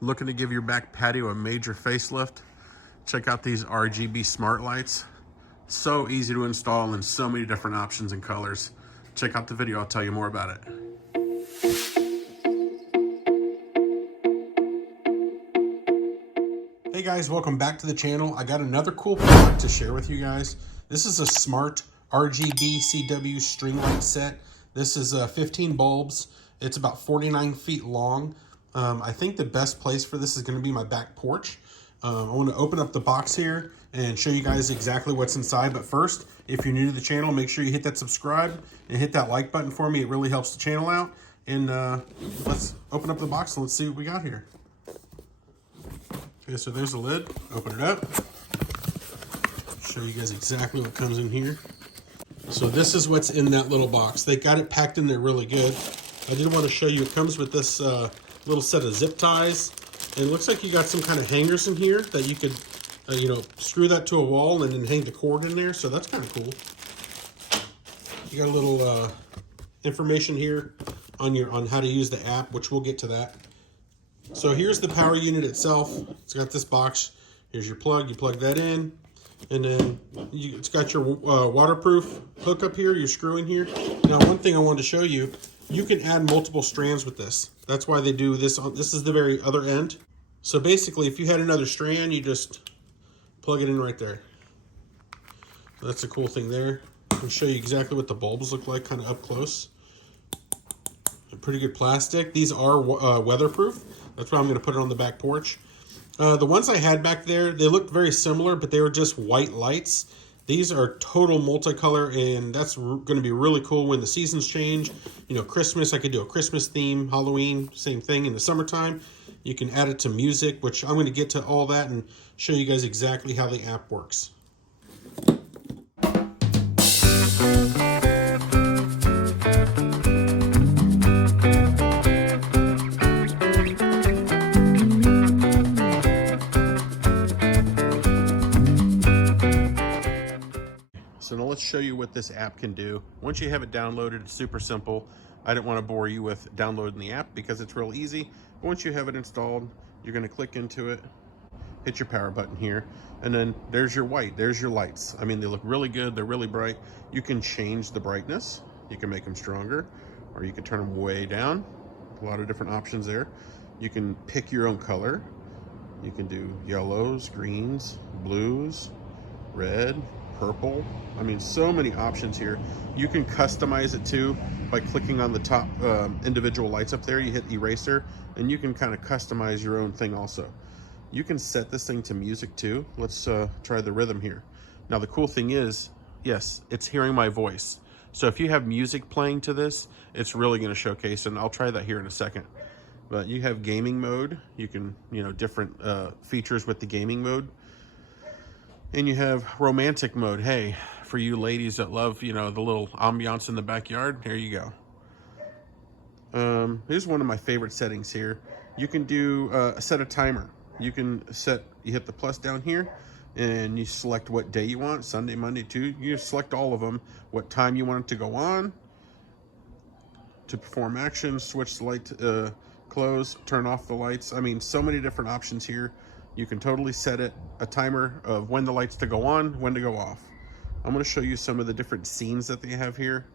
Looking to give your back patio a major facelift? Check out these RGB smart lights. So easy to install and so many different options and colors. Check out the video, I'll tell you more about it. Hey guys, welcome back to the channel. I got another cool product to share with you guys. This is a smart RGBCW string light set. This is 15 bulbs. It's about 49 feet long. I think the best place for this is going to be my back porch. I want to open up the box here and show you guys exactly what's inside. But first, if you're new to the channel, make sure you hit that subscribe and hit that like button for me. It really helps the channel out. And let's open up the box and let's see what we got here. Okay, so there's the lid. Open it up. Show you guys exactly what comes in here. So this is what's in that little box. They got it packed in there really good. I did want to show you, it comes with this little set of zip ties. And it looks like you got some kind of hangers in here that you could, screw that to a wall and then hang the cord in there. So that's kind of cool. You got a little information here on how to use the app, which we'll get to that. So here's the power unit itself. It's got this box. Here's your plug. You plug that in. And then it's got your waterproof hook up here, your screw in here. Now, one thing I wanted to show you, you can add multiple strands with this. That's why they do this. This is the very other end. So basically, if you had another strand, you just plug it in right there. That's a cool thing there. I'll show you exactly what the bulbs look like kind of up close. They're pretty good plastic. These are weatherproof. That's why I'm going to put it on the back porch. The ones I had back there, they looked very similar, but they were just white lights. These are total multicolor, and that's going to be really cool when the seasons change. Christmas, I could do a Christmas theme, Halloween, same thing in the summertime. You can add it to music, which I'm going to get to all that and show you guys exactly how the app works. So now let's show you what this app can do. Once you have it downloaded, it's super simple. I didn't want to bore you with downloading the app because it's real easy. But once you have it installed, you're going to click into it, hit your power button here, and then there's your white, there's your lights. I mean, they look really good, they're really bright. You can change the brightness, you can make them stronger, or you can turn them way down. A lot of different options there. You can pick your own color. You can do yellows, greens, blues, red, purple. I mean, so many options here. You can customize it too by clicking on the top individual lights up there. You hit eraser and you can kind of customize your own thing also. You can set this thing to music too. Let's try the rhythm here. Now the cool thing is, yes, it's hearing my voice. So if you have music playing to this, it's really going to showcase, and I'll try that here in a second. But you have gaming mode. You can, different features with the gaming mode. And you have romantic mode. Hey, for you ladies that love, the little ambiance in the backyard, here you go. Here's one of my favorite settings here. You can do set a timer. You hit the plus down here and you select what day you want, Sunday, Monday, Tuesday. You select all of them, what time you want it to go on. To perform action, switch the light, close, turn off the lights. I mean, so many different options here. You can totally set it a timer of when the lights to go on, when to go off. I'm going to show you some of the different scenes that they have here.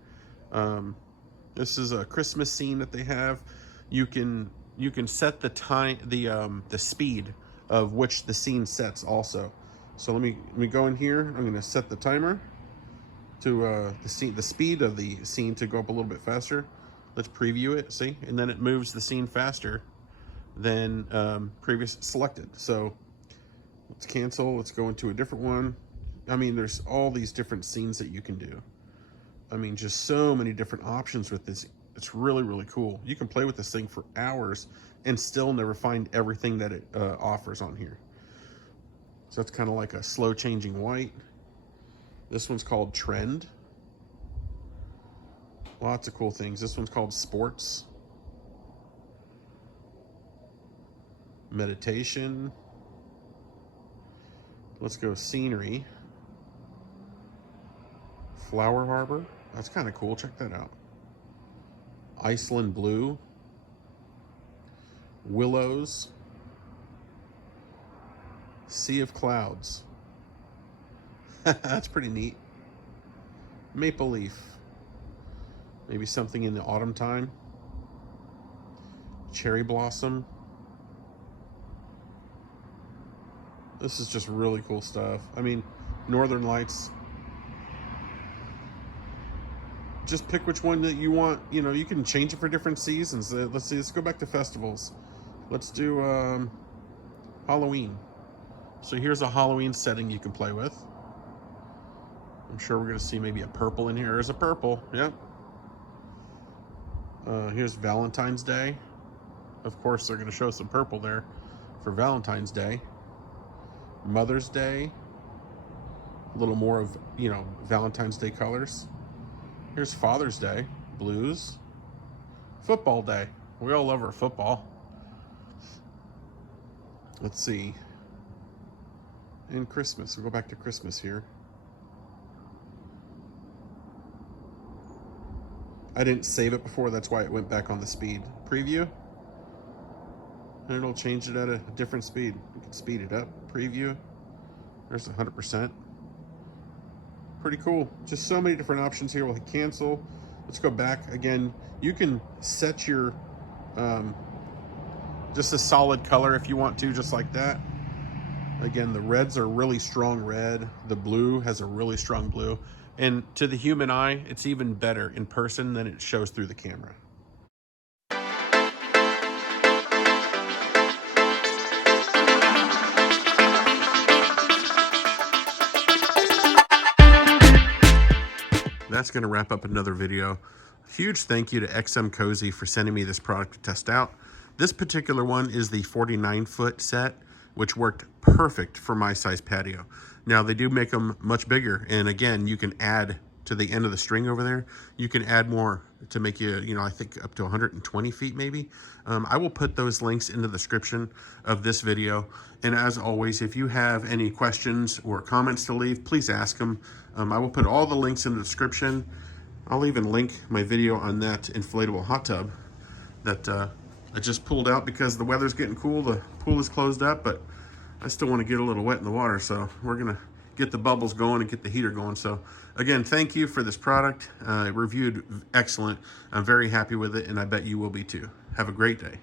This is a Christmas scene that they have. You can set the time, the speed of which the scene sets also. So let me go in here. I'm going to set the timer to the speed of the scene to go up a little bit faster. Let's preview it. See, and then it moves the scene faster than previous selected. So let's cancel. Let's go into a different one. I mean, there's all these different scenes that you can do. I mean, just so many different options with this. It's really, really cool. You can play with this thing for hours and still never find everything that it offers on here. So that's kind of like a slow changing white. This one's called Trend. Lots of cool things. This one's called Sports. Meditation. Let's go Scenery. Flower Harbor. That's kind of cool. Check that out. Iceland Blue. Willows. Sea of clouds. That's pretty neat. Maple leaf. Maybe something in the autumn time. Cherry blossom. This is just really cool stuff. I mean, northern lights. Just pick which one that you want. You know, you can change it for different seasons. Let's see, let's go back to festivals. Let's do Halloween. So here's a Halloween setting you can play with. I'm sure we're gonna see maybe a purple in here. There's a purple, yep. Here's Valentine's Day. Of course, they're gonna show some purple there for Valentine's Day. Mother's Day. A little more of, you know, Valentine's Day colors. Here's Father's Day, blues. Football Day. We all love our football. Let's see. And Christmas. We'll go back to Christmas here. I didn't save it before, that's why it went back on the speed. Preview. And it'll change it at a different speed. You can speed it up. Preview. There's 100%. Pretty cool. Just so many different options here. We'll hit cancel. Let's go back again. You can set your just a solid color if you want to, just like that. Again, the reds are really strong red. The blue has a really strong blue. And to the human eye, it's even better in person than it shows through the camera. That's going to wrap up another video. Huge thank you to XMcosy for sending me this product to test out. This particular one is the 49-foot set, which worked perfect for my size patio. Now, they do make them much bigger, and again, you can add to the end of the string over there. You can add more to make you, I think up to 120 feet maybe. I will put those links in the description of this video. And as always, if you have any questions or comments to leave, please ask them. I will put all the links in the description. I'll even link my video on that inflatable hot tub that I just pulled out because the weather's getting cool. The pool is closed up, but I still want to get a little wet in the water, so we're gonna get the bubbles going and get the heater going. So again, thank you for this product. Reviewed excellent. I'm very happy with it, and I bet you will be too. Have a great day.